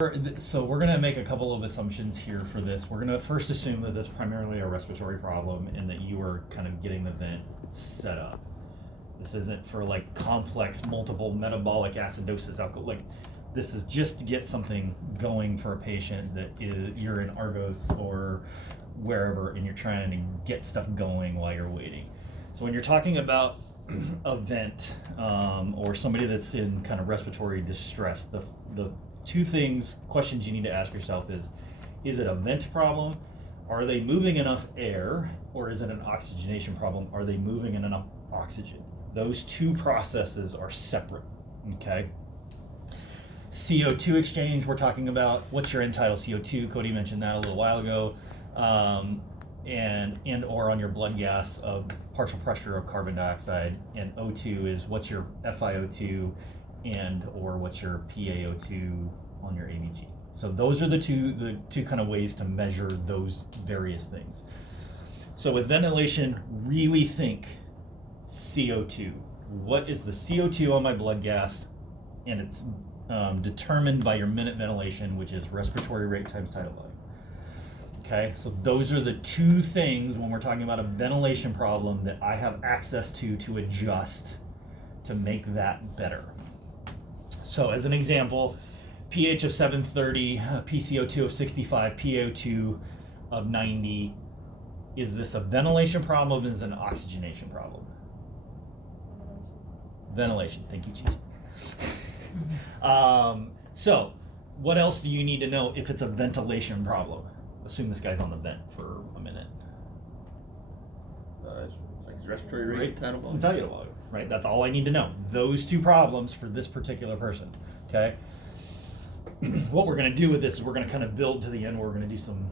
So we're going to make a couple of assumptions here for this. We're going to first assume that this is primarily a respiratory problem and that you are kind of getting the vent set up. This isn't for like complex multiple metabolic acidosis alcohol. Like this is just to get something going for a patient that you're in Argos or wherever and you're trying to get stuff going while you're waiting. So when you're talking about a vent or somebody that's in kind of respiratory distress, the two questions you need to ask yourself is it a vent problem? Are they moving enough air? Or is it an oxygenation problem? Are they moving in enough oxygen? Those two processes are separate, okay? CO2 exchange, we're talking about what's your end tidal CO2. Cody mentioned that a little while ago. And or on your blood gas of partial pressure of carbon dioxide, and O2 is what's your FiO2 and or what's your PaO2 on your ABG. So those are the two kind of ways to measure those various things. So with ventilation, really think CO2. What is the CO2 on my blood gas? And it's determined by your minute ventilation, which is respiratory rate times tidal volume. Okay, so those are the two things when we're talking about a ventilation problem that I have access to adjust to make that better. So as an example, pH of 730, PCO2 of 65, PaO2 of 90. Is this a ventilation problem? Is it an oxygenation problem? Ventilation. Thank you, Chief. So what else do you need to know if it's a ventilation problem? Assume this guy's on the vent for a minute. Like respiratory rate, tidal volume. Tidal volume, right? That's all I need to know. Those two problems for this particular person, okay? What we're going to do with this is we're going to kind of build to the end where we're going to do some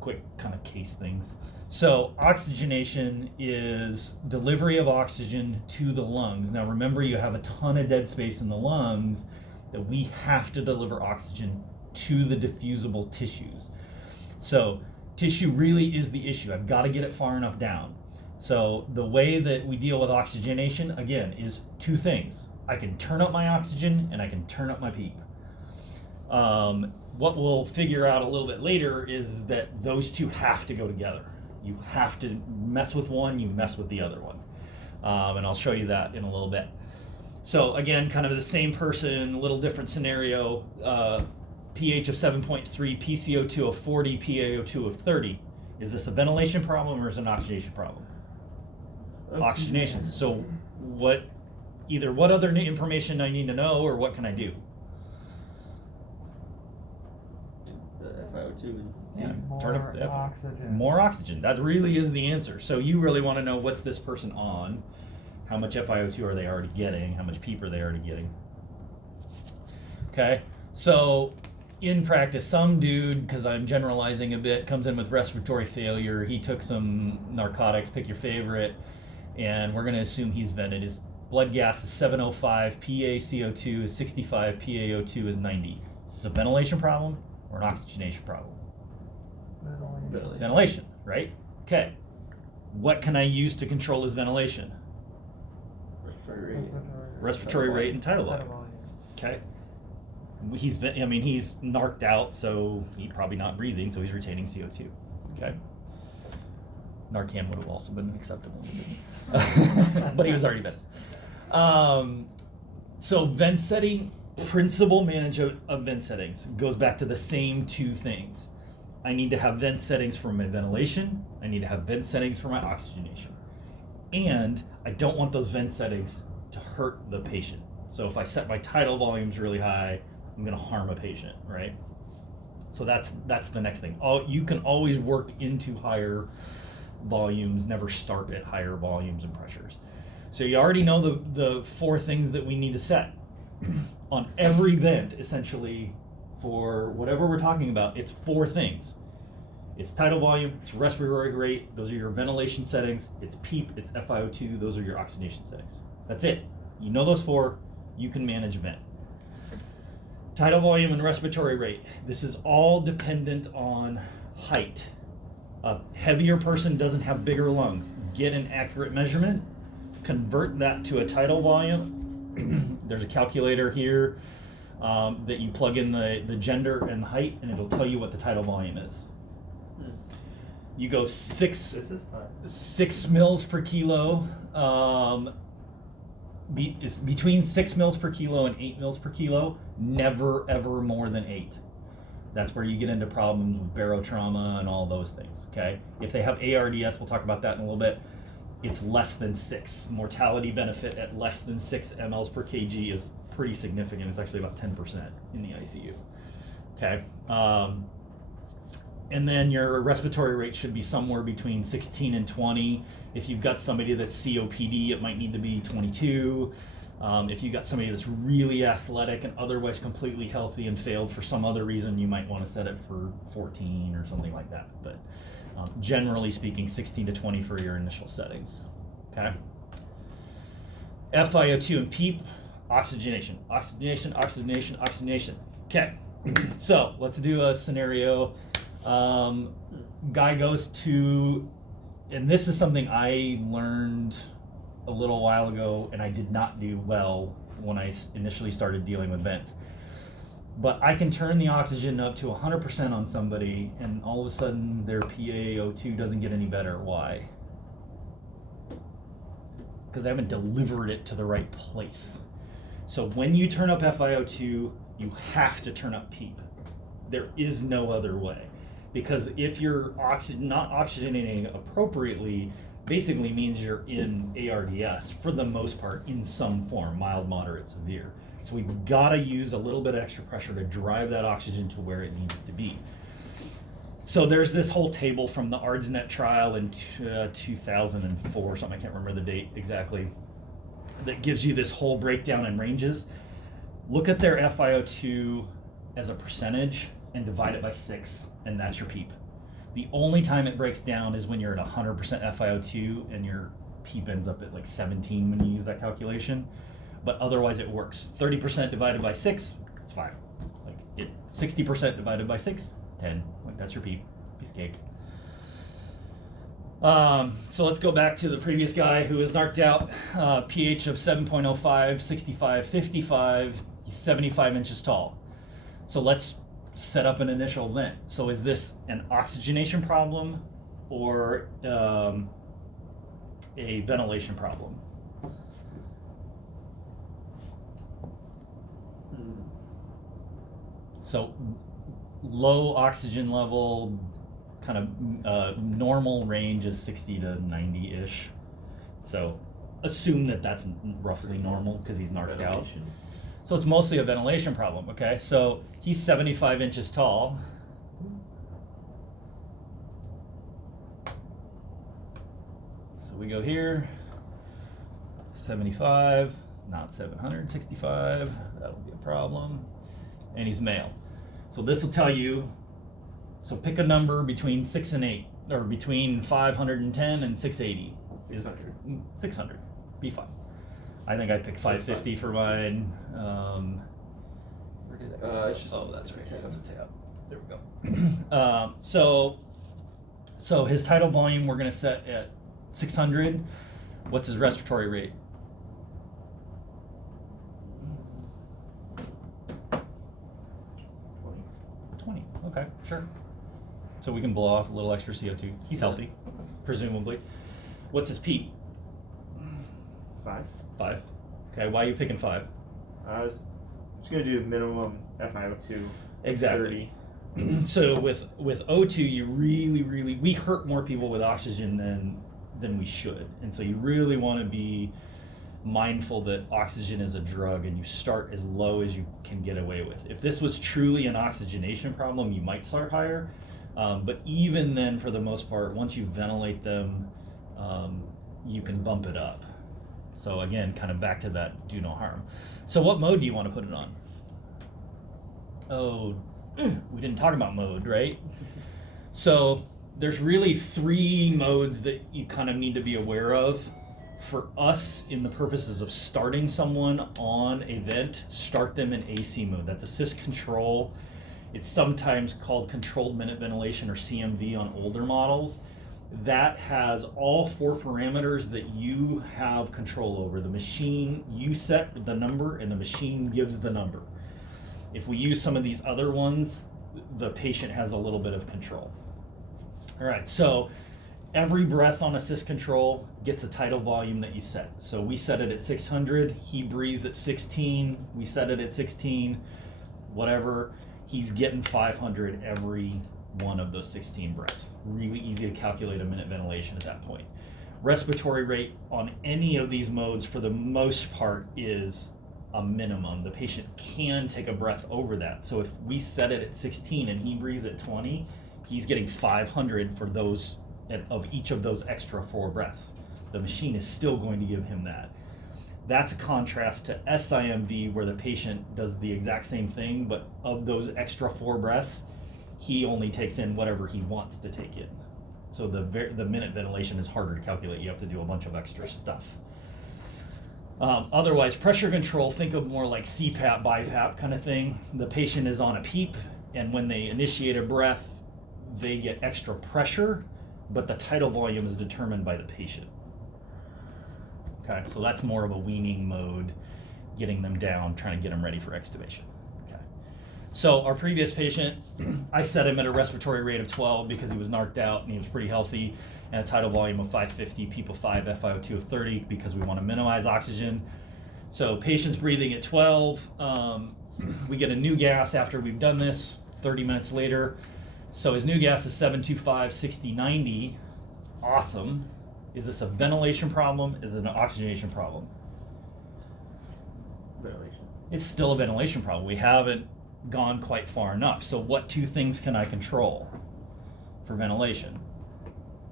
quick kind of case things. So oxygenation is delivery of oxygen to the lungs. Now remember, you have a ton of dead space in the lungs that we have to deliver oxygen to the diffusible tissues. So tissue really is the issue. I've got to get it far enough down. So the way that we deal with oxygenation, again, is two things. I can turn up my oxygen and I can turn up my PEEP. What we'll figure out a little bit later is that those two have to go together. You have to mess with one, you mess with the other one. And I'll show you that in a little bit. So again, kind of the same person, a little different scenario. pH of 7.3, PCO2 of 40, PaO2 of 30. Is this a ventilation problem or is it an oxygenation problem? Oxygenation. So what other information I need to know or what can I do? FiO2. Yeah, More oxygen. More oxygen. That really is the answer. So you really want to know what's this person on, how much FiO2 are they already getting, how much PEEP are they already getting. Okay, so in practice, some dude, because I'm generalizing a bit, comes in with respiratory failure. He took some narcotics, pick your favorite, and we're going to assume he's vented. His blood gas is 705, PaCO2 is 65, PaO2 is 90. Is this a ventilation problem or an oxygenation problem? Ventilation, right? Okay. What can I use to control his ventilation? Respiratory rate and tidal volume. Okay. He's narked out, so he's probably not breathing, so he's retaining CO2. Okay. Narcan would have also been acceptable, but he was already vented. So vent setting, principal management of vent settings goes back to the same two things. I need to have vent settings for my ventilation. I need to have vent settings for my oxygenation. And I don't want those vent settings to hurt the patient. So if I set my tidal volumes really high, I'm going to harm a patient, right? So that's the next thing. You can always work into higher volumes, never start at higher volumes and pressures. So you already know the four things that we need to set. On every vent, essentially, for whatever we're talking about, it's four things. It's tidal volume, it's respiratory rate, those are your ventilation settings, it's PEEP, it's FiO2, those are your oxygenation settings. That's it. You know those four, you can manage vent. Tidal volume and respiratory rate. This is all dependent on height. A heavier person doesn't have bigger lungs. Get an accurate measurement, convert that to a tidal volume. There's a calculator here. that you plug in the gender and height, and it'll tell you what the tidal volume is. You go 6 mils per kilo. It's between 6 mils per kilo and 8 mils per kilo. Never ever more than 8. That's where you get into problems with barotrauma and all those things. Okay. If they have ARDS, we'll talk about that in a little bit. It's less than 6. Mortality benefit at less than 6 mLs per kg is pretty significant. It's actually about 10% in the ICU. Okay. And then your respiratory rate should be somewhere between 16 and 20. If you've got somebody that's COPD, it might need to be 22. If you've got somebody that's really athletic and otherwise completely healthy and failed for some other reason, you might want to set it for 14 or something like that. But generally speaking, 16 to 20 for your initial settings. Okay. FiO2 and PEEP, oxygenation. Okay. So let's do a scenario. Guy goes to, and this is something I learned a little while ago, and I did not do well when I initially started dealing with vents. But I can turn the oxygen up to 100% on somebody, and all of a sudden their PaO2 doesn't get any better. Why? Because I haven't delivered it to the right place. So when you turn up FiO2, you have to turn up PEEP. There is no other way. Because if you're not oxygenating appropriately, basically means you're in ARDS for the most part in some form, mild, moderate, severe. So we've got to use a little bit of extra pressure to drive that oxygen to where it needs to be. So there's this whole table from the ARDSnet trial in 2004 or something, I can't remember the date exactly, that gives you this whole breakdown in ranges. Look at their FiO2 as a percentage and divide it by 6, and that's your PEEP. The only time it breaks down is when you're at 100% FiO2 and your PEEP ends up at like 17 when you use that calculation. But otherwise it works. 30% divided by 6, it's 5. Like 60% divided by 6, it's 10. Like that's your PEEP. Piece of cake. So let's go back to the previous guy who was narked out. pH of 7.05, 65, 55. He's 75 inches tall. So let's set up an initial vent. So is this an oxygenation problem or a ventilation problem? So low oxygen level, kind of normal range is 60 to 90-ish. So assume that that's roughly normal because he's narked out. So it's mostly a ventilation problem, okay? So he's 75 inches tall. So we go here, 75, not 765, that'll be a problem. And he's male. So this will tell you, so pick a number between 6 and 8, or between 510 and 680. 600, be fine. I think I picked 550 for mine. Where did that go? Oh, that's right. That's a tab. There we go. So his tidal volume we're going to set at 600. What's his respiratory rate? 20. Okay, sure. So we can blow off a little extra CO2. He's healthy, presumably. What's his PEEP? 5. 5. Okay, why are you picking 5? I was just going to do minimum FiO2. Exactly. So with O2, you really, we hurt more people with oxygen than we should. And so you really want to be mindful that oxygen is a drug and you start as low as you can get away with. If this was truly an oxygenation problem, you might start higher. But even then, for the most part, once you ventilate them, you can bump it up. So again, kind of back to that do no harm. So what mode do you want to put it on? Oh, we didn't talk about mode, right? So there's really 3 modes that you kind of need to be aware of. For us, in the purposes of starting someone on a vent, start them in AC mode. That's assist control. It's sometimes called controlled minute ventilation, or CMV, on older models. That has all 4 parameters that you have control over. The machine, you set the number and the machine gives the number. If we use some of these other ones, the patient has a little bit of control. All right, so every breath on assist control gets a tidal volume that you set. So we set it at 600, he breathes at 16, we set it at 16, whatever. He's getting 500 every one of those 16 breaths. Really easy to calculate a minute ventilation at that point. Respiratory rate on any of these modes for the most part is a minimum. The patient can take a breath over that. So if we set it at 16 and he breathes at 20, he's getting 500 for those of each of those extra 4 breaths. The machine is still going to give him that. That's a contrast to SIMV, where the patient does the exact same thing, but of those extra 4 breaths, he only takes in whatever he wants to take in. So the minute ventilation is harder to calculate. You have to do a bunch of extra stuff. Otherwise, pressure control, think of more like CPAP, BiPAP kind of thing. The patient is on a PEEP, and when they initiate a breath, they get extra pressure, but the tidal volume is determined by the patient. Okay, so that's more of a weaning mode, getting them down, trying to get them ready for extubation. Okay, so our previous patient, I set him at a respiratory rate of 12 because he was narked out and he was pretty healthy, and a tidal volume of 550, PEEP of 5, FiO2 of 30 because we want to minimize oxygen. So patient's breathing at 12. We get a new gas after we've done this 30 minutes later. So his new gas is 725, 60, 90. Awesome. Is this a ventilation problem? Is it an oxygenation problem? Ventilation. It's still a ventilation problem. We haven't gone quite far enough. So what 2 things can I control for ventilation?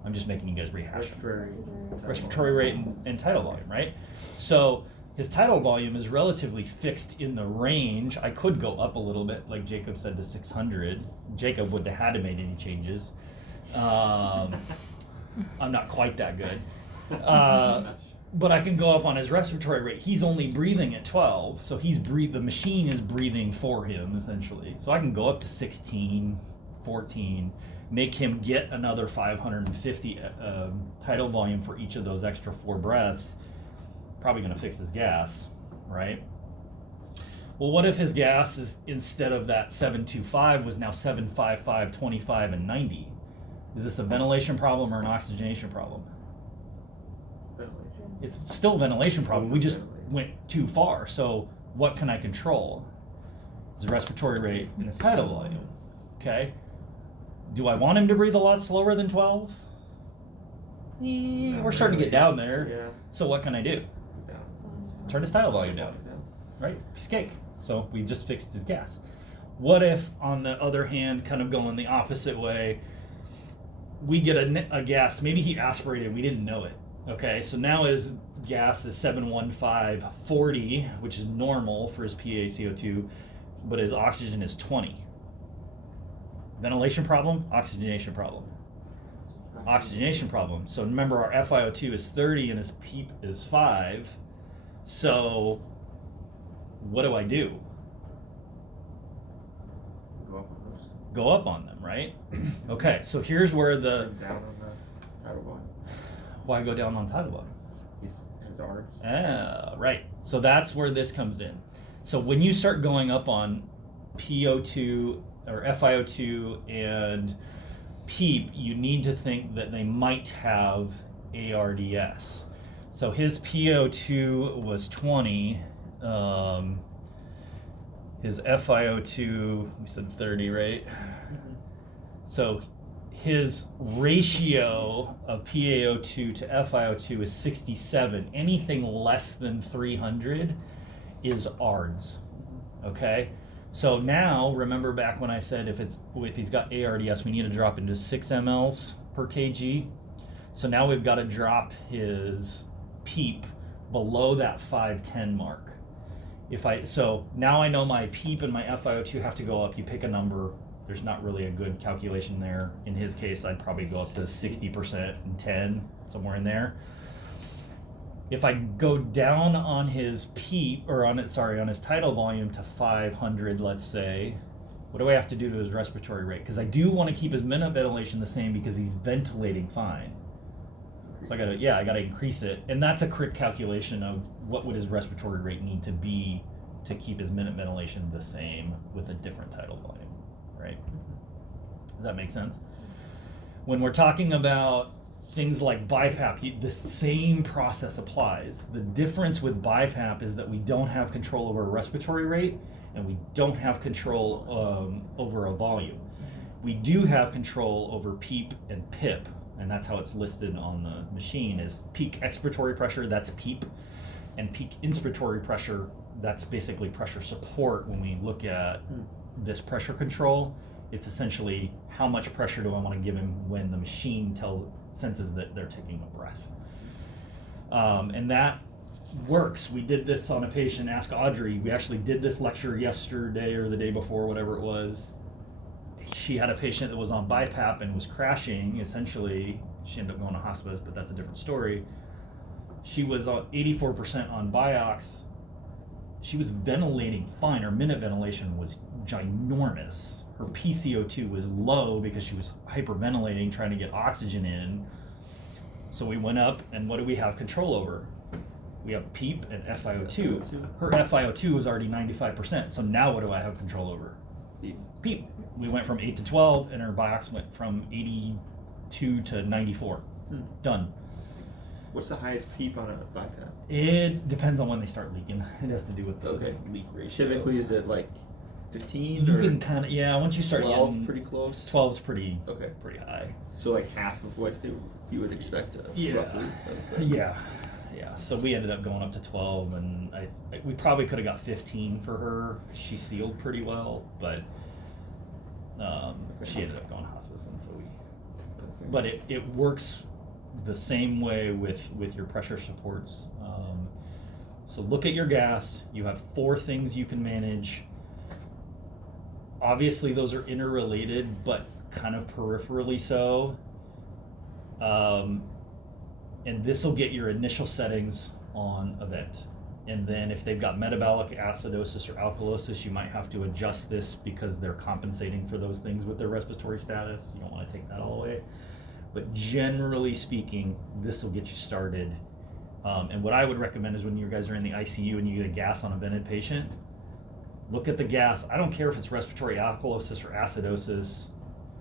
I'm just making you guys rehash. Respiratory rate and tidal volume, right? So his tidal volume is relatively fixed in the range. I could go up a little bit, like Jacob said, to 600. Jacob wouldn't have had to make any changes. I'm not quite that good. But I can go up on his respiratory rate. He's only breathing at 12, so the machine is breathing for him, essentially. So I can go up to 16, 14, make him get another 550 tidal volume for each of those extra 4 breaths. Probably going to fix his gas, right? Well, what if his gas is, instead of that 725, was now 755, 25, and 90? Is this a ventilation problem or an oxygenation problem? Ventilation. It's still a ventilation problem. We just went too far. So what can I control? His respiratory rate and his tidal volume. Okay. Do I want him to breathe a lot slower than 12? We're starting to get down there. Yeah. So what can I do? Down. Turn his tidal volume down. Right? Piece of cake. So we just fixed his gas. What if, on the other hand, kind of going the opposite way, we get a gas, maybe he aspirated, we didn't know it. Okay, so now his gas is 715, 40, which is normal for his PaCO2, but his oxygen is 20. Ventilation problem, oxygenation problem. Oxygenation problem. So remember, our FiO2 is 30 and his PEEP is 5. So what do I do? Go up on them, right? Okay, so here's where Down on the tidal volume. why go down on tidal volume? His arms. Right. So that's where this comes in. So when you start going up on PO2 or FiO2 and PEEP, you need to think that they might have ARDS. So his PO2 was 20. His FiO2, we said 30, right? So his ratio of PaO2 to FiO2 is 67. Anything less than 300 is ARDS. Okay? So now, remember back when I said if he's got ARDS, we need to drop into 6 mLs per kg. So now we've got to drop his PEEP below that 510 mark. So now I know my PEEP and my FiO2 have to go up. You pick a number. There's not really a good calculation there. In his case, I'd probably go up to 60% and 10, somewhere in there. If I go down on his PEEP, or on his tidal volume to 500, let's say, what do I have to do to his respiratory rate? Because I do want to keep his minute ventilation the same because he's ventilating fine. So I gotta increase it. And that's a quick calculation of what would his respiratory rate need to be to keep his minute ventilation the same with a different tidal volume, right? Does that make sense? When we're talking about things like BiPAP, the same process applies. The difference with BiPAP is that we don't have control over a respiratory rate, and we don't have control over a volume. We do have control over PEEP and PIP, and that's how it's listed on the machine, is peak expiratory pressure, that's PEEP, and peak inspiratory pressure, that's basically pressure support. When we look at this pressure control, it's essentially how much pressure do I want to give him when the machine senses that they're taking a breath. And that works. We did this on a patient, Ask Audrey. We actually did this lecture yesterday or the day before, whatever it was. She had a patient that was on BiPAP and was crashing. Essentially, she ended up going to hospice, but that's a different story. She was 84% on Biox. She was ventilating fine. Her minute ventilation was ginormous. Her PCO2 was low because she was hyperventilating, trying to get oxygen in. So we went up, and what do we have control over? We have PEEP and FiO2. Her FiO2 was already 95%. So now what do I have control over? PEEP. We went from 8 to 12, and her Biox went from 82 to 94. Done. What's the highest PEEP on a BiPAP? It depends on when they start leaking. It has to do with the leak ratio. Typically, is it like 15? You or can kind of, yeah, once you start 12, getting, pretty close? 12 is pretty high. So like half of what you would expect roughly. Yeah. So we ended up going up to 12, and we probably could have got 15 for her. She sealed pretty well, but she ended up going to hospice, and so but it works the same way with your pressure supports. So look at your gas. You have 4 things you can manage. Obviously, those are interrelated, but kind of peripherally so. And this will get your initial settings on a vent. And then if they've got metabolic acidosis or alkalosis, you might have to adjust this because they're compensating for those things with their respiratory status. You don't want to take that all away. But generally speaking, this will get you started. And what I would recommend is when you guys are in the ICU and you get a gas on a vented patient, look at the gas. I don't care if it's respiratory alkalosis or acidosis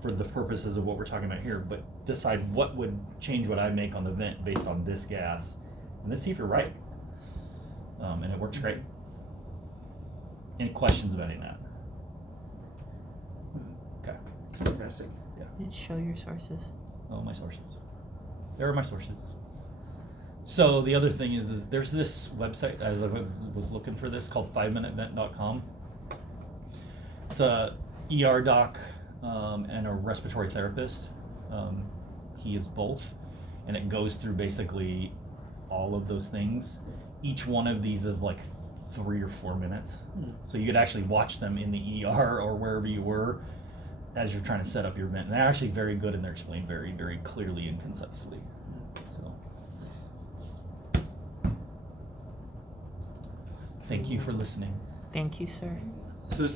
for the purposes of what we're talking about here, but decide what would change what I make on the vent based on this gas, and then see if you're right. And it works great. Any questions about any of that? Okay. Fantastic. Yeah. Did show your sources. Oh, my sources. There are my sources. So the other thing is there's this website, as I was looking for this, called 5minutevent.com. It's a ER doc and a respiratory therapist. He is both, and it goes through basically all of those things. Each one of these is like 3 or 4 minutes. So you could actually watch them in the ER or wherever you were as you're trying to set up your vent. And they're actually very good, and they're explained very, very clearly and concisely. So thank you for listening. Thank you, sir. So